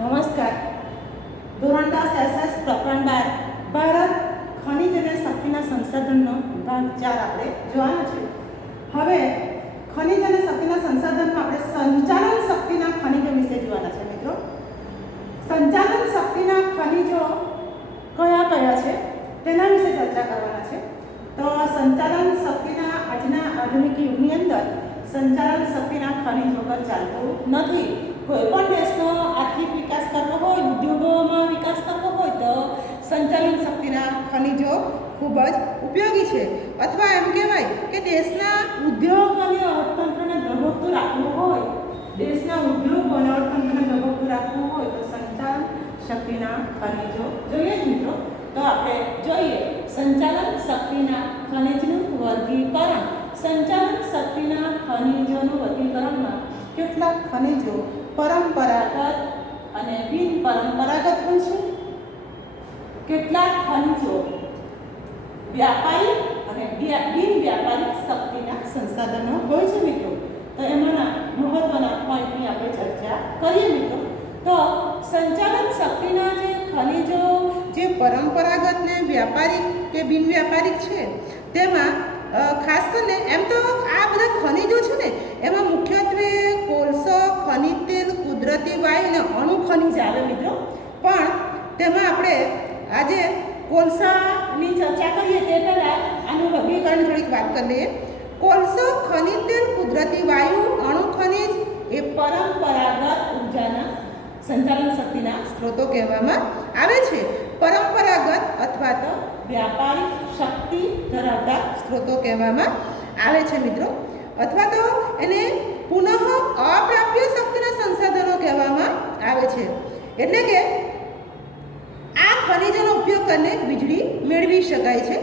નમસ્કાર. ધોરણ 10 SS પ્રકરણ 12 ભારત ખનિજ અને શક્તિના સંસાધનનો ભાગ 4 આપણે જોવાનો છે. હવે ખનિજ અને શક્તિના સંસાધનમાં આપણે સંચાલન શક્તિના ખનિજો વિશે જોવાના છે મિત્રો. સંચાલન શક્તિના ખનિજો કયા કયા છે તેના વિશે ચર્ચા કરવાના છે. તો સંચાલન શક્તિના આજના આધુનિક યુગની અંદર સંચાલન શક્તિના ખનિજ વગર ચાલતું નથી. કોઈ પણ દેશનો આર્થિક વિકાસ કરવો હોય, ઉદ્યોગોમાં વિકાસ કરવો હોય તો સંચાલન શક્તિના ખનિજો ખૂબ જ ઉપયોગી છે. અથવા એમ કહેવાય કે દેશના ઉદ્યોગ અને અર્થતંત્રને ધબકતું રાખવું હોય, દેશના ઉદ્યોગો અને અર્થતંત્રને ધબકતું રાખવું હોય તો સંચાલન શક્તિના ખનિજો જોઈએ જ મિત્રો. તો આપણે જોઈએ સંચાલન શક્તિના ખનિજનું વર્ગીકરણ. સંચાલન શક્તિના ખનિજોનું વર્ગીકરણમાં કેટલાક ખનિજો પરંપરાગત અને બિનપરંપરાગત હોય છે. કેટલાક ખનિજો વ્યાપારિક અને બિન વ્યાપારિક શક્તિના સંસાધનો હોય છે મિત્રો. તો એમાંના મહત્વના પોઈન્ટની આપણે ચર્ચા કરીએ મિત્રો. તો સંચાલન શક્તિના જે ખનિજો જે પરંપરાગત ને વ્યાપારિક કે બિન વ્યાપારિક છે તેમાં ખાસ કરીને એમ તો આ બધા ખનિજો છે ને એમાં મુખ્યત્વે કોલસો, ખનિજ તેલ, કુદરતી વાયુ અને અણુ ખનિજ આવે મિત્રો. પણ તેમાં આપણે આજે કોલસાની ચર્ચા કરીએ તે પહેલાં આનું વર્ગીકરણ થોડીક વાત કરી લઈએ. કોલસો, ખનિજ તેલ, કુદરતી વાયુ, અણુ ખનિજ એ પરંપરાગત ઉર્જાના સંચાલન શક્તિના સ્ત્રોતો કહેવામાં આવે છે. પરંપરાગત અથવા તો વ્યાપારિક શક્તિ ધરાવતા સ્ત્રોતો કહેવામાં આવે છે મિત્રો. અથવા તો એને પુનઃ અપ્રાપ્ય શક્તિના સંસાધનો કહેવામાં આવે છે. એટલે કે આ ખનિજોનો ઉપયોગ કરીને વીજળી મેળવી શકાય છે.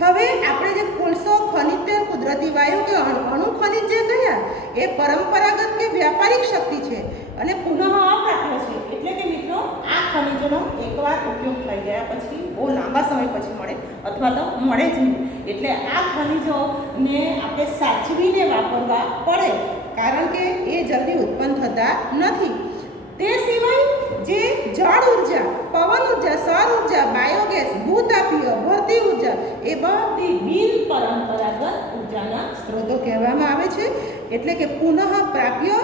હવે આપણે જે કોલસો, ખનિજ તેલ, કુદરતી વાયુ કે અણુ ખનિજ જે કહ્યા એ પરંપરાગત કે વ્યાપારિક શક્તિ છે અને પુનઃ અપ્રાપ્ય છે. એટલે કે મિત્રો આ ખનિજોનો એકવાર ઉપયોગ થઈ ગયા પછી બહુ લાંબા સમય પછી મળે અથવા તો મળે જ નહીં. એટલે આ ખનિજોને આપણે સાચવીને વાપરવા પડે કારણ કે એ જલ્દી ઉત્પન્ન થતા નથી. તે સિવાય જે જળ ઉર્જા, પવન ઉર્જા, સૌર ઉર્જા, બાયોગેસ, ભૂતાપીય, ભરતી ઉર્જા એ બધી બિન પરંપરાગત ઉર્જાના સ્ત્રોતો કહેવામાં આવે છે. એટલે કે પુનઃ પ્રાપ્ય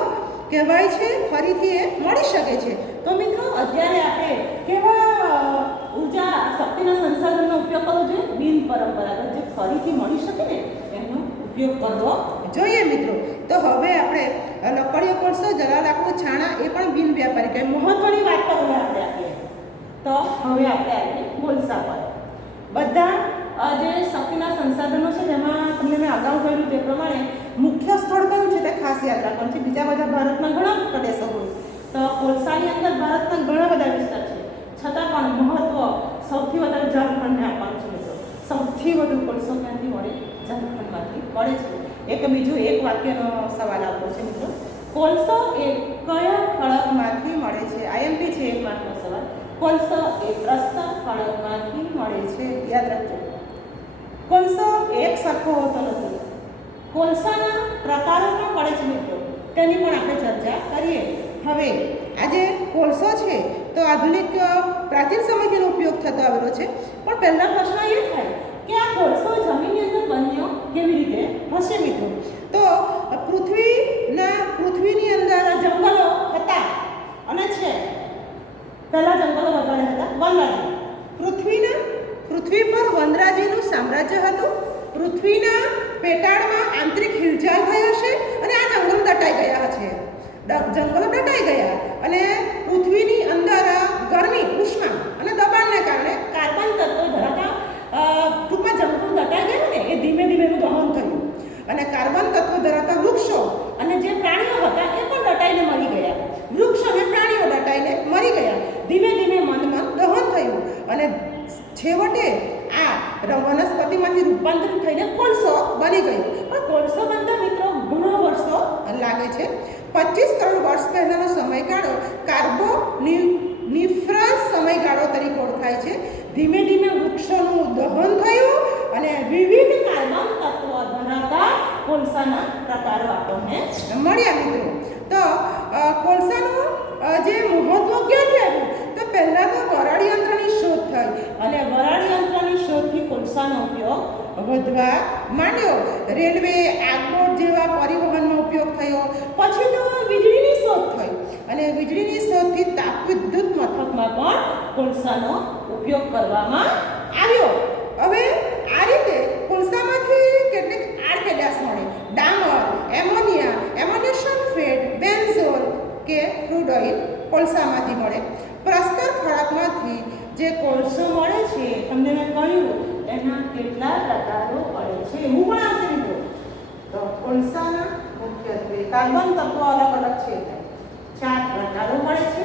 કહેવાય છે, ફરીથી એ મળી શકે છે. તો મિત્રો અત્યારે આપણે કેવા ઉર્જા શક્તિના સંસાધનનો ઉપયોગ કરવો જોઈએ? બિન પરંપરાગત જે ફરીથી મળી શકે ને એનો ઉપયોગ કરવો જોઈએ મિત્રો. તો હવે આપણે લકડીઓ, કોલસો, જલા લાકડું, છાણા એ પણ બિન વ્યાપારિક મહત્વની વાત પર હવે આપણે આપીએ. તો હવે આપણે આવીએ કોલસા પર. બધા જે શક્તિના સંસાધનો છે જેમાં તમને મેં અગાઉ કહ્યું તે પ્રમાણે મુખ્ય સ્થળ કયું છે તે ખાસ યાદ રાખવાનું છે. બીજા બધા ભારતના ઘણા પ્રદેશો હોય તો કોલસાની અંદર ભારતના ઘણા બધા વિસ્તાર છે, છતાં પણ મહત્વ સૌથી વધારે ઝારખંડને આપવાનું છે મિત્રો. સૌથી વધુ કોલસો ક્યાંથી મળે? ઝારખંડમાંથી મળે છે. એક બીજું એક વાક્યનો સવાલ આવતો છે મિત્રો. કોલસો એ કયા ખડકમાંથી મળે છે? આઈએમપી છે એક માર્કનો સવાલ. કોલસો એ પ્રસ્તર ખડકમાંથી મળે છે. યાદ રાખજો. કોલસો એક સરખો હોતો નથી. કોલસાના પ્રકારો પણ પડે છે મિત્રો, તેની પણ આપણે ચર્ચા કરીએ. હવે આજે કોલસો છે તો આધુનિક પ્રાચીન સમયથી એનો ઉપયોગ થતો આવેલો છે. પણ પહેલા પ્રશ્ન એ થાય કે આ કોલસો જમીનની અંદર બન્યો કેવી રીતે હશે મિત્રો? તો પૃથ્વીની અંદર જંગલો હતા અને છે. પહેલા જંગલો વધારે હતા. વનરાજી પૃથ્વી પર વનરાજીનું સામ્રાજ્ય હતું. પૃથ્વીના પેટાળમાં આંતરિક હિલચાલ થઈ હશે અને આ જંગલો દટાઈ ગયા છે. જંગલો દટાઈ ગયા અને પૃથ્વીની અંદર ગરમી, ઉષ્મા અને દબાણને કારણે કાર્બન તત્વો ધરાવતા ટૂંકમાં જંગલો દટાઈ ગયા ને એ ધીમે ધીમે એનું દહન થયું અને કાર્બન તત્વો ધરાવતા વૃક્ષો અને જે પ્રાણીઓ હતા એ પણ દટાઈને મરી ગયા. વૃક્ષ અને પ્રાણીઓ દટાઈને મરી ગયા. ધીમે ધીમે મંદ દહન થયું અને છેવટે આ વનસ્પતિમાંથી રૂપાંતરિત થઈને કોલસો બની ગયું. પણ કોલસો બનતા મિત્રો ઘણા વર્ષો લાગે છે. 25 કરોડ વર્ષ પહેલાંનો સમયગાળો કાર્બોનિફરસ સમયગાળો તરીકે ઓળખાય છે. ધીમે ધીમે વૃક્ષોનું દહન થયું અને વિવિધ કાર્બન તત્વો ધરાવતા કોલસાના પ્રકારો આપણને મળ્યા મિત્રો. તો કોલસાનું જે મહત્વ ક્યાંથી આવ્યું? તો પહેલાં તો વરાળ યંત્રની શોધ થઈ અને વરાળ યંત્રની શોધથી કોલસાનો ઉપયોગ વધવા માંડ્યો. રેલવે, આગબોટ જેવા પરિવહનનો ઉપયોગ થયો. પછી તો વીજળીની શોધ થઈ અને વીજળીની શોધથી તાપ વિદ્યુત મથકમાં પણ કોલસાનો ઉપયોગ કરવામાં આવ્યો. હવે આ રીતે કોલસામાંથી કેટલીક આડપેદાશ મળે. ડામર, એમોનિયા સલ્ફેટ, બેન્ઝોલ કે ક્રૂડ ઓઇલ કોલસામાંથી મળે. પ્રસ્તર ખડકમાંથી જે કોલસો મળે છે, તમને મેં કહ્યું એના કેટલા પ્રકારો પડે છે એવું પણ આવશે મિત્રો. તો કોલસાના મુખ્યત્વે કાર્બન તત્વો અલગ અલગ છે, 4 પ્રકારો મળે છે.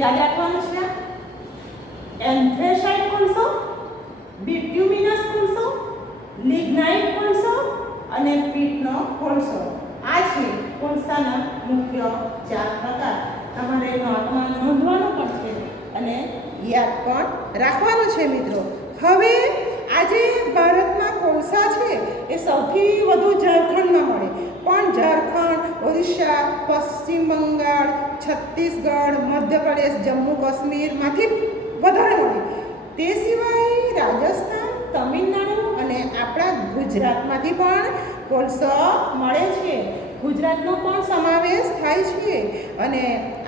યાદ રાખવાનું છે. એન્થ્રેસાઇટ કોલસો, બિટ્યુમિનસ કોલસો, લિગ્નાઇટ કોલસો અને પીટનો કોલસો. આ છે કોલસાના મુખ્ય 4 પ્રકાર. તમારે નોટમાં નોંધવાનું પણ છે અને યાદ પણ રાખવાનું છે મિત્રો. હવે આજે ભારતમાં કોલસા છે એ સૌથી વધુ ઝારખંડમાં મળે, પણ ઝારખંડ, ઓડિશા, પશ્ચિમ બંગાળ, છત્તીસગઢ, મધ્યપ્રદેશ, જમ્મુ કાશ્મીરમાંથી વધારે મળે. તે સિવાય રાજસ્થાન, તમિલનાડુ અને આપણા ગુજરાતમાંથી પણ કોલસો મળે છે. ગુજરાતનો પણ સમાવેશ થાય છે. અને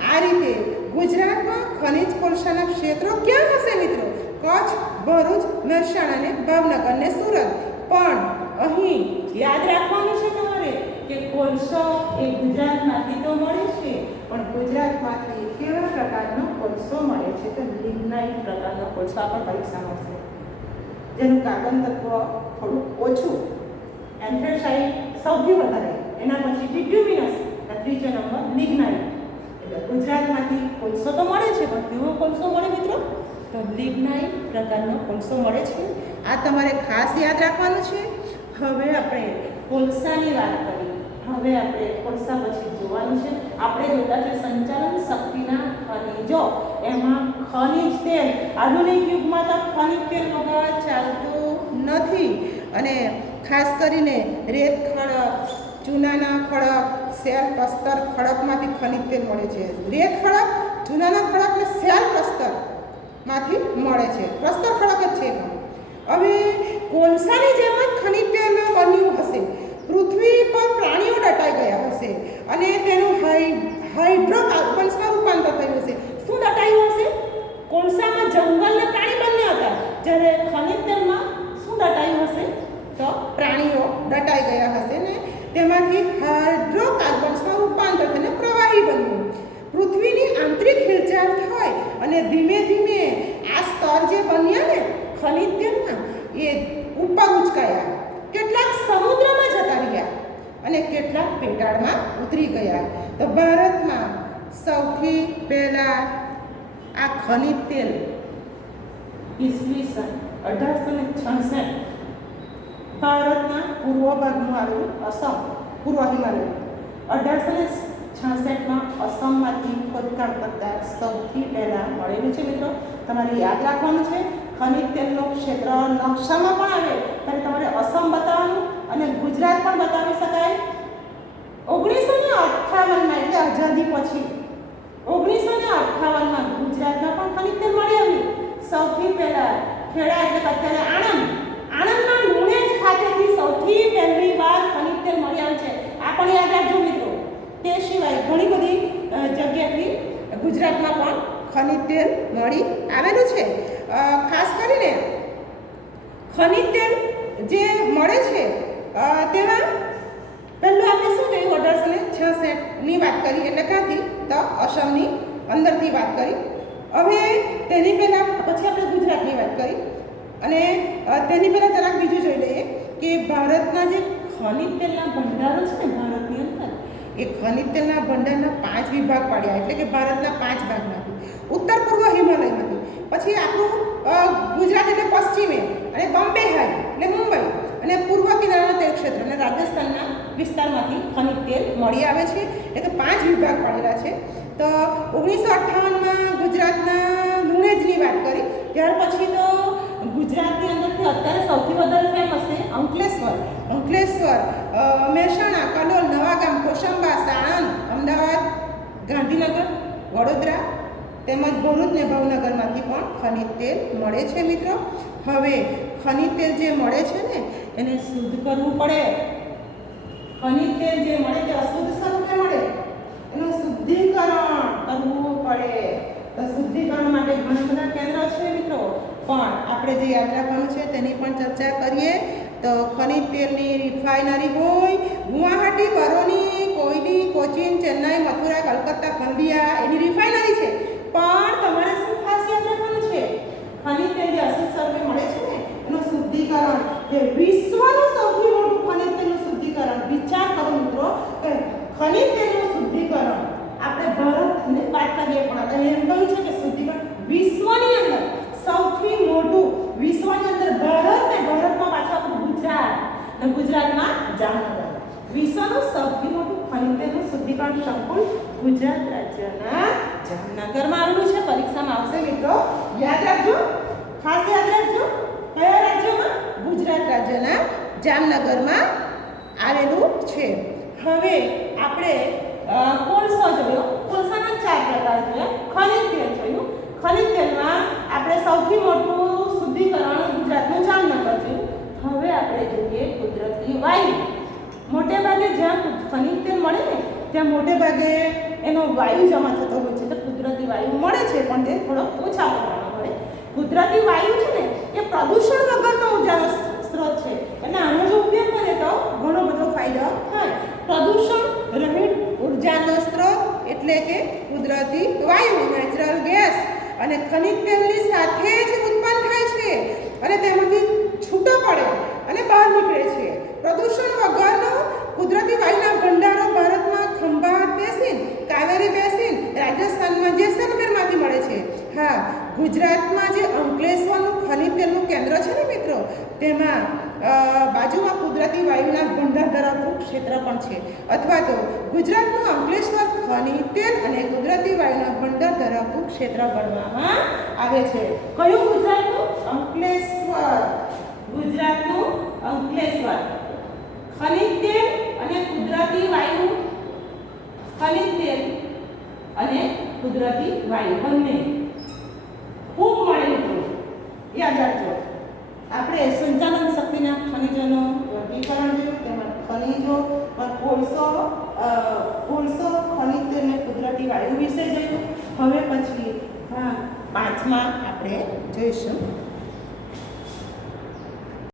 આ રીતે ગુજરાતમાં ખનિજ કોલસાના ક્ષેત્રો ક્યાં હશે મિત્રો? કચ્છ, ભરૂચ, મહેસાણા અને ભાવનગર અને સુરત. પણ અહીં યાદ રાખવાનું છે તમારે કે કોલસો એ ગુજરાતમાંથી તો મળે છે, પણ ગુજરાતમાંથી કેવા પ્રકારનો કોલસો મળે છે? તો લિગ્નાઇટ પ્રકારનો કોલસો આપણા પરીક્ષામાં છે, જેનું કાર્બન તત્વ થોડું ઓછું. એન્થ્રેસાઇટ સૌથી વધારે, એના પછી બિટ્યુમિનસ, ત્રીજો નંબર લિગ્નાઇટ. એટલે ગુજરાતમાંથી કોલસો તો મળે છે, પણ કેવો કોલસો મળે મિત્રો? તો લિગ્નાઇટ પ્રકારનો કોલસો મળે છે. આ તમારે ખાસ યાદ રાખવાનું છે. હવે આપણે કોલસાની વાત કરી. હવે આપણે કોલસા પછી જોવાનું છે. આપણે જોતા છે સંચાલન શક્તિના ખનિજો. એમાં ખનિજ તેલ, આધુનિક યુગમાં તો ખનિજ તેલ વગર ચાલતું નથી. અને ખાસ કરીને રેત ખડક, ચૂનાના ખડક, સેલ પ્રસ્તર ખડકમાંથી ખનિજ તેલ મળે છે. રેત ખડક, ચૂનાના ખડક અને સેલ પ્રસ્તરમાંથી મળે છે. પ્રસ્તર ખડક જ છે. હવે કોલસાની જેમ જ ખનિજ તેલ બન્યું હશે. પૃથ્વી પર પ્રાણીઓ દટાઈ ગયા હશે અને તેનું હાઇડ્રોકાર્બન્સમાં રૂપાંતર થયું હશે. શું દટાયું હશે? કોલસામાં જંગલ ને પ્રાણી બંને હતા, જ્યારે ખનિજ તેલમાં શું દટાયું હશે? તો પ્રાણીઓ દટાઈ ગયા હશે ને તેમાંથી હાઇડ્રોકાર્બન્સમાં રૂપાંતર થઈને પ્રવાહી બન્યું. પૃથ્વીની આંતરિક હિલચાલ થાય અને ધીમે ધીમે આ સ્તર જે બન્યા ને ખનિજ તેલના, એ ઉપર ઉચકાયા. કેટલાક સમુદ્રમાં જતા રહ્યા અને કેટલાક પેટાળમાં ઉતરી ગયા. તો ભારતમાં સૌથી પહેલાં આ ખનિજ તેલ ઈસવીસન 1866 ભારતના પૂર્વ ભાગમાં આવેલું અસમ, પૂર્વ હિમાલય, 1866માં અસમમાંથી ખોદકામ કરતા સૌથી પહેલાં મળેલું છે મિત્રો. તમારે યાદ રાખવાનું છે. ખનિજ તેલનું ક્ષેત્ર નકશામાં પણ આવે ત્યારે તમારે અસમ બતાવવાનું અને ગુજરાત પણ બતાવી શકાય. 1958માં એટલે આઝાદી પછી 1958માં ગુજરાતમાં પણ ખનિજ તેલ મળી આવ્યું. સૌથી પહેલાં ખેડા એટલે અત્યારે આણંદના લુણેજ ખાતેથી સૌથી પહેલી વાર ખનિજ તેલ મળી આવ્યું છે. આ પણ યાદ રાખજો મિત્રો. તે સિવાય ઘણી બધી જગ્યાથી ગુજરાતમાં પણ ખનિજ તેલ મળી આવેલું છે. ખાસ કરીને ખનિજ તેલ જે મળે છે તેમાં પહેલું આપણે શું જોયું? 1866ની વાત કરી, એટલે ક્યાંથી? તો અસમની અંદરથી વાત કરી. હવે તેની પહેલાં પછી આપણે ગુજરાતની વાત કરી અને તેની પહેલાં જરાક બીજું જોઈ લઈએ કે ભારતના જે ખનિજ તેલના ભંડારો છે ને ભારતની અંદર, એ ખનિજ તેલના ભંડારના 5 વિભાગ પાડ્યા. એટલે કે ભારતના 5 ભાગમાંથી, ઉત્તર પૂર્વ હિમાલયમાંથી, પછી આપણું ગુજરાત એટલે પશ્ચિમે અને બોમ્બે હાઈ એટલે મુંબઈ અને પૂર્વ કિનારાના તેલ ક્ષેત્ર અને રાજસ્થાનના વિસ્તારમાંથી ખનિજ તેલ મળી આવે છે. એ તો 5 વિભાગ પાડેલા છે. તો 1958માં ગુજરાતના લુણેજની વાત કરી. ત્યાર પછી તો ગુજરાતની અંદરથી અત્યારે સૌથી વધારે ફેમસ છે અંકલેશ્વર, મહેસાણા, કલોલ, નવાગામ, કોસંબા, સાણંદ, અમદાવાદ, ગાંધીનગર, વડોદરા તેમજ ભરૂચ ને ભાવનગરમાંથી પણ ખનિજ તેલ મળે છે મિત્રો. હવે ખનિજ તેલ જે મળે છે ને એને શુદ્ધ કરવું પડે. ખનિજ તેલ જે મળે તે અશુદ્ધ સ્વરૂપે મળે, એનું શુદ્ધિકરણ કરવું પડે. તો શુદ્ધિકરણ માટે ઘણા બધા કેન્દ્રો છે મિત્રો, પણ આપણે જે યાદ રાખવાનું છે તેની પણ ચર્ચા કરીએ. તો ખનિજ તેલની રિફાઇનરી હોય ગુવાહાટી, બરોની, કોયલી, કોચીન, ચેન્નાઈ, મથુરા, કલકત્તા, હલ્દિયા એની રિફાઇનરી છે. પણ તમારે શું ખાસ યાદ રાખવાનું છે? ખનિજ તેલ જે અશુદ્ધ સ્વરૂપે મળે છે ને એનું શુદ્ધિકરણ, જે વિશ્વનું સૌથી મોટું ખનિજ તેલનું શુદ્ધિકરણ. વિચાર કરો મિત્રો કે ખનિજ તેલનું શુદ્ધિકરણ આપણે ભારતને વાત કરીએ પણ આપણે એમ કહ્યું છે કે શુદ્ધિકરણ વિશ્વની અંદર સૌથી મોટું, વિશ્વની અંદર ભારત ને ભારતમાં પાછું આપણું ગુજરાત અને ગુજરાતમાં જામનગર. વિશ્વનું સૌથી મોટું ખનિજ તેલનું શુદ્ધિકરણ સંકુલ ગુજરાત રાજ્યના જામનગરમાં આવેલું છે. પરીક્ષામાં આવશે મિત્રો, યાદ રાખજો, ખાસ યાદ રાખજો. કયા રાજ્યમાં? ગુજરાત રાજ્યના જામનગરમાં આવેલું છે. હવે આપણે કોલસો જોયો. કોલસાના 4 પ્રકાર જોયા. ખનિજ તેલ જોયું. ખનિજ તેલમાં આપણે સૌથી મોટું શુદ્ધિકરણ ગુજરાતનું જામનગર જોયું. હવે આપણે જોઈએ કુદરતી વાયુ. મોટે ભાગે જ્યાં ખનિજ તેલ મળે ને ત્યાં મોટે ભાગે એનો વાયુ જમા થતો હોય છે. તો કુદરતી વાયુ મળે છે પણ તે થોડો ઓછા પ્રમાણમાં મળે. કુદરતી વાયુ છે ને એ પ્રદૂષણ વગરનો ઉર્જાનો સ્ત્રોત છે, એટલે આનો જો ઉપયોગ કરીએ તો ઘણો બધો ફાયદો થાય. પ્રદૂષણ રહિત ઉર્જાનો સ્ત્રોત એટલે કે કુદરતી વાયુ, નેચરલ ગેસ અને ખનિજ તેલની સાથે જ ઉત્પન્ન થાય છે અને તેમાંથી છૂટો પડે અને બહાર નીકળે છે. પ્રદૂષણ વગરનો કુદરતી વાયુના ભંડારો ભારતમાં ખંભાત બેસીન, કાવેરી બેસીન, રાજસ્થાનમાં જેસલમેરમાંથી મળે છે. હા, ગુજરાતમાં જે અંકલેશ્વરનું ખનિજ તેલનું કેન્દ્ર છે ને મિત્રો, તેમાં બાજુમાં કુદરતી વાયુના ભંડાર ધરાવતું ક્ષેત્ર પણ છે. અથવા તો ગુજરાતનું અંકલેશ્વર ખનિજ તેલ અને કુદરતી વાયુના ભંડાર ધરાવતું ક્ષેત્ર ગણવામાં આવે છે. કયું ગુજરાતનું? અંકલેશ્વર. ગુજરાતનું અંકલેશ્વર ખનિજ તેલ અને કુદરતી વાયુ, ખનિજ તેલ અને કુદરતી વાયુ બંને ખૂબ મળે મિત્રો, યાદ રાખજો. આપણે સંચાલન શક્તિના ખનિજોનું વર્ગીકરણ જોયું, તેમાં ખનિજો કોલસો, ખનિજ તેલ અને કુદરતી વાયુ વિશે જોયું. હવે પછી 5માં આપણે જોઈશું